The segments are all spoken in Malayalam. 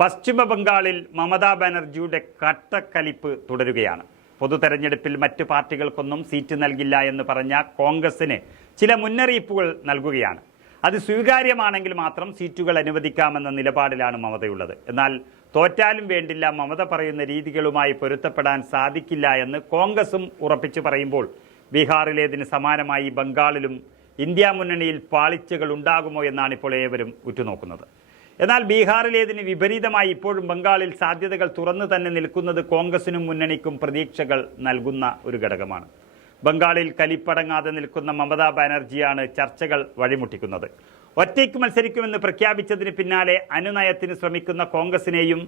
പശ്ചിമ ബംഗാളിൽ മമതാ ബാനർജിയുടെ കട്ടക്കലിപ്പ് തുടരുകയാണ്. പൊതു തെരഞ്ഞെടുപ്പിൽ മറ്റു പാർട്ടികൾക്കൊന്നും സീറ്റ് നൽകില്ല എന്ന് പറഞ്ഞ കോൺഗ്രസിന് ചില മുന്നറിയിപ്പുകൾ നൽകുകയാണ്. അത് സ്വീകാര്യമാണെങ്കിൽ മാത്രം സീറ്റുകൾ അനുവദിക്കാമെന്ന നിലപാടിലാണ് മമതയുള്ളത്. എന്നാൽ തോറ്റാലും വേണ്ടില്ല മമത പറയുന്ന രീതികളുമായി പൊരുത്തപ്പെടാൻ സാധിക്കില്ല എന്ന് കോൺഗ്രസും ഉറപ്പിച്ചു പറയുമ്പോൾ ബീഹാറിലേതിന് സമാനമായി ബംഗാളിലും ഇന്ത്യ മുന്നണിയിൽ പാളിച്ചകൾ ഉണ്ടാകുമോ എന്നാണ് ഇപ്പോൾ ഏവരും ഉറ്റുനോക്കുന്നത്. എന്നാൽ ബീഹാറിലേതിന് വിപരീതമായി ഇപ്പോഴും ബംഗാളിൽ സാധ്യതകൾ തുറന്നു തന്നെ നിൽക്കുന്നത് കോൺഗ്രസിനും മുന്നണിക്കും പ്രതീക്ഷകൾ നൽകുന്ന ഒരു ഘടകമാണ്. ബംഗാളിൽ കലിപ്പടങ്ങാതെ നിൽക്കുന്ന മമതാ ബാനർജിയാണ് ചർച്ചകൾ വഴിമുട്ടിക്കുന്നത്. ഒറ്റയ്ക്ക് മത്സരിക്കുമെന്ന് പ്രഖ്യാപിച്ചതിന് പിന്നാലെ അനുനയത്തിന് ശ്രമിക്കുന്ന കോൺഗ്രസിനെയും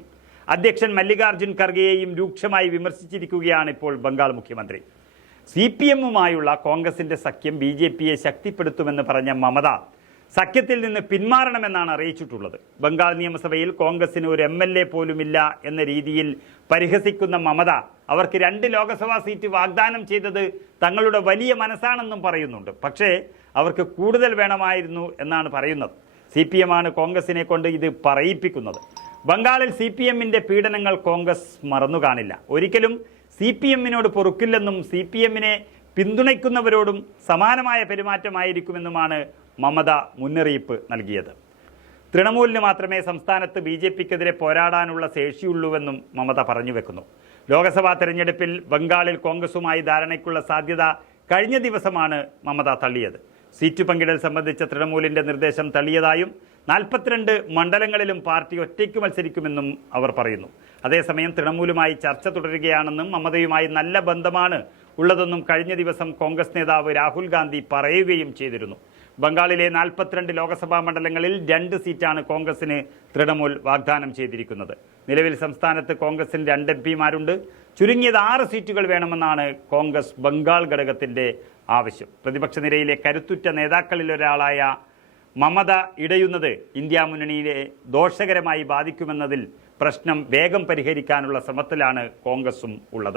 അധ്യക്ഷൻ മല്ലികാർജുൻ ഖർഗെയെയും രൂക്ഷമായി വിമർശിച്ചിരിക്കുകയാണ് ഇപ്പോൾ ബംഗാൾ മുഖ്യമന്ത്രി. സി പി എമ്മുമായുള്ള കോൺഗ്രസിന്റെ സഖ്യം ബി ജെ പിയെ ശക്തിപ്പെടുത്തുമെന്ന് പറഞ്ഞ മമത സഖ്യത്തിൽ നിന്ന് പിന്മാറണമെന്നാണ് അറിയിച്ചിട്ടുള്ളത്. ബംഗാൾ നിയമസഭയിൽ കോൺഗ്രസിന് ഒരു എം എൽ എ പോലുമില്ല എന്ന രീതിയിൽ പരിഹസിക്കുന്ന മമത അവർക്ക് രണ്ട് ലോക്സഭാ സീറ്റ് വാഗ്ദാനം ചെയ്തത് തങ്ങളുടെ വലിയ മനസ്സാണെന്നും പറയുന്നുണ്ട്. പക്ഷേ അവർക്ക് കൂടുതൽ വേണമായിരുന്നു എന്നാണ് പറയുന്നത്. സി പി എമ്മാണ് കോൺഗ്രസിനെ കൊണ്ട് ഇത് പറയിപ്പിക്കുന്നത്. ബംഗാളിൽ സി പി എമ്മിന്റെ പീഡനങ്ങൾ കോൺഗ്രസ് മറന്നു കാണില്ല. ഒരിക്കലും സി പി എമ്മിനോട് പൊറുക്കില്ലെന്നും സി പി എമ്മിനെ പിന്തുണയ്ക്കുന്നവരോടും സമാനമായ പെരുമാറ്റമായിരിക്കുമെന്നുമാണ് മമത മുന്നറിയിപ്പ് നൽകിയത്. തൃണമൂലിന് മാത്രമേ സംസ്ഥാനത്ത് ബി ജെ പിക്കെതിരെ പോരാടാനുള്ള ശേഷിയുള്ളൂവെന്നും മമത പറഞ്ഞു വെക്കുന്നു. ലോക്സഭാ തെരഞ്ഞെടുപ്പിൽ ബംഗാളിൽ കോൺഗ്രസുമായി ധാരണയ്ക്കുള്ള സാധ്യത കഴിഞ്ഞ ദിവസമാണ് മമത തള്ളിയത്. സീറ്റ് പങ്കിടൽ സംബന്ധിച്ച തൃണമൂലിന്റെ നിർദ്ദേശം തള്ളിയതായും നാൽപ്പത്തിരണ്ട് മണ്ഡലങ്ങളിലും പാർട്ടി ഒറ്റയ്ക്ക് മത്സരിക്കുമെന്നും അവർ പറയുന്നു. അതേസമയം തൃണമൂലുമായി ചർച്ച തുടരുകയാണെന്നും മമതയുമായി നല്ല ബന്ധമാണ് ഉള്ളതെന്നും കഴിഞ്ഞ ദിവസം കോൺഗ്രസ് നേതാവ് രാഹുൽ ഗാന്ധി പറയുകയും ചെയ്തിരുന്നു. ബംഗാളിലെ നാൽപ്പത്തിരണ്ട് ലോക്സഭാ മണ്ഡലങ്ങളിൽ രണ്ട് സീറ്റാണ് കോൺഗ്രസിന് തൃണമൂൽ വാഗ്ദാനം ചെയ്തിരിക്കുന്നത്. നിലവിൽ സംസ്ഥാനത്ത് കോൺഗ്രസിന് രണ്ട് എം പിമാരുണ്ട്. ചുരുങ്ങിയത് ആറ് സീറ്റുകൾ വേണമെന്നാണ് കോൺഗ്രസ് ബംഗാൾ ഘടകത്തിന്റെ ആവശ്യം. പ്രതിപക്ഷ നിരയിലെ കരുത്തുറ്റ നേതാക്കളിൽ ഒരാളായ മമത ഇടയുന്നത് ഇന്ത്യ മുന്നണിയെ ദോഷകരമായി ബാധിക്കുമെന്നതിൽ പ്രശ്നം വേഗം പരിഹരിക്കാനുള്ള ശ്രമത്തിലാണ് കോൺഗ്രസും ഉള്ളത്.